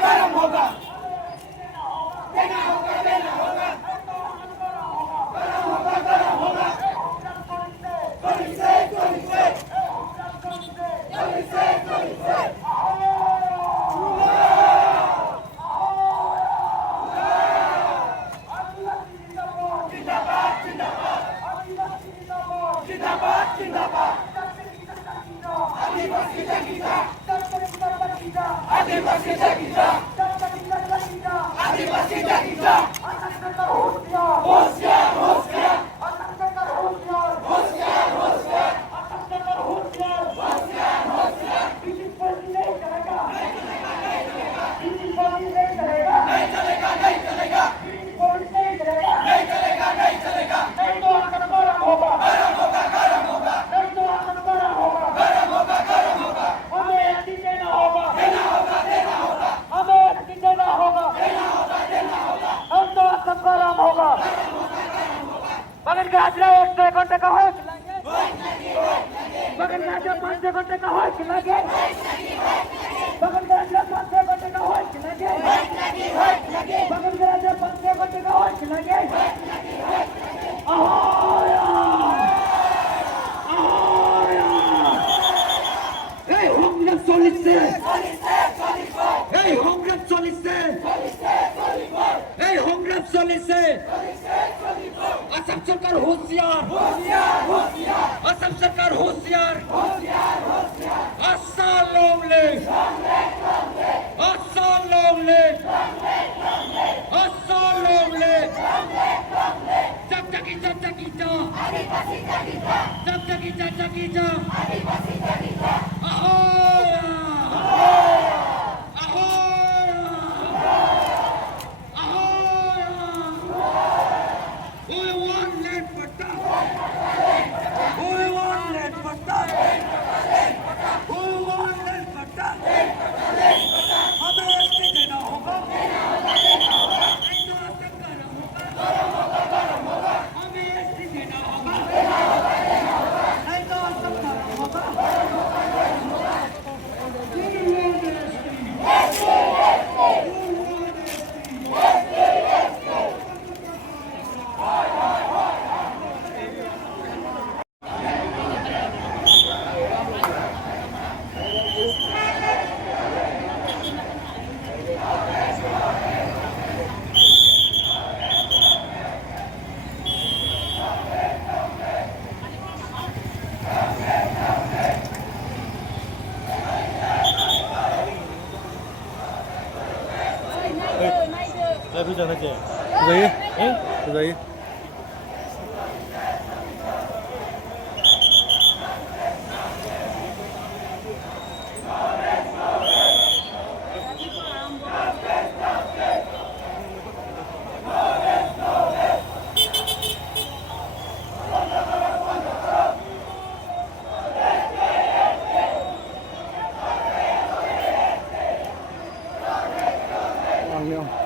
गरम होगा, गरम होगा। पुलिस से, पुलिस से, पुलिस से, पुलिस से। जिंदाबाद, जिंदाबाद, जिंदाबाद, जिंदाबाद। आदिवासी जगीरा, आदिवासी जगीरा, आदिवासी जगीरा। होशियार, होशियार, होशियार, होशियार, होशियार, होशियार। नहीं चलेगा, नहीं चलेगा, नहीं चलेगा, नहीं चलेगा। गरम होगा, गरम होगा, गरम होगा, गरम होगा, गरम होगा। देना होगा, देना होगा, देना होगा, देना होगा, देना होगा। गरम होगा। बगल के हाजरा 1 घंटे का हो बगल के हाजरा 5 घंटे का हो लगे बगल के हाजरा 5 घंटे का हो लगे बगल के हाजरा 5 घंटे का हो लगे Hey, Homeland Solicitor! Hey, Homeland Solicitor! Hey, Homeland Solicitor! Assam सरकार होशियार, असम सरकार होशियार, असम लोमले, असम लोमले, असम लोमले, चकचकी चकचकी चा, चकचकी चकचकी चा, ahoy, ahoy, ahoy, we want land पट्टा, we want land पट्टा, we want land पट्टा, हमें इसकी देना होगा, हमें इसकी देना होगा, नहीं तो सब गरम होगा। Ra phía trên hả chị? Gì? Gì? Ăn không?